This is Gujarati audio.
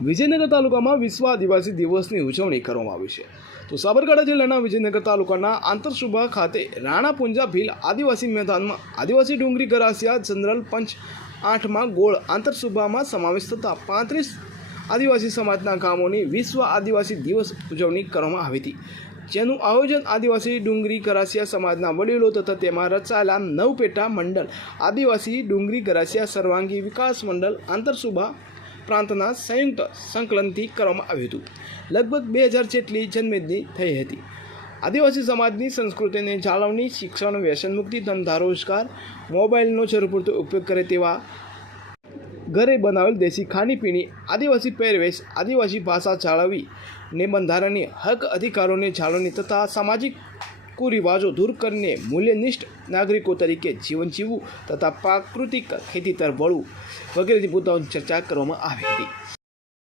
વિજયનગર તાલુકામાં વિશ્વ આદિવાસી દિવસની ઉજવણી કરવામાં આવી છે. તો સાબરકાંઠા જિલ્લાના વિજયનગર તાલુકાના આંતરસુભા ખાતે રાણા પુંજા ભીલ આદિવાસી મેદાનમાં આદિવાસી ડુંગરી ગરાસિયા જનરલ પંચ આઠમાં ગોળ આંતરસુભામાં સમાવેશ થતા પાંત્રીસ આદિવાસી સમાજના ગામોની વિશ્વ આદિવાસી દિવસ ઉજવણી કરવામાં આવી હતી. જેનું આયોજન આદિવાસી ડુંગરી ગરાસિયા સમાજના વડીલો તથા તેમાં રચાયેલા નવ પેટા મંડળ, આદિવાસી ડુંગરી ગરાસિયા સર્વાંગી વિકાસ મંડળ આંતરસુબા પ્રાંતના સંયુક્ત સંકલનથી કરવામાં આવ્યું હતું. લગભગ બે હજાર જેટલી જન્મેદની થઈ હતી. આદિવાસી સમાજની સંસ્કૃતિને જાળવણી, શિક્ષણ વ્યસન મુક્તિ ધંધા, રોજગાર, મોબાઈલનો જરૂર પૂરતો ઉપયોગ કરે તેવા ઘરે બનાવેલ દેશી ખાણીપીણી, આદિવાસી પહેરવેશ, આદિવાસી ભાષા જાળવી ને બંધારણીય હક અધિકારોની જાળવણી તથા સામાજિક કુરિવાજો દૂર કરીને મૂલ્યનિષ્ઠ નાગરિકો તરીકે જીવન જીવવું તથા પ્રાકૃતિક ખેતી તરફ વળવું વગેરેની મુદ્દાઓની ચર્ચા કરવામાં આવી હતી.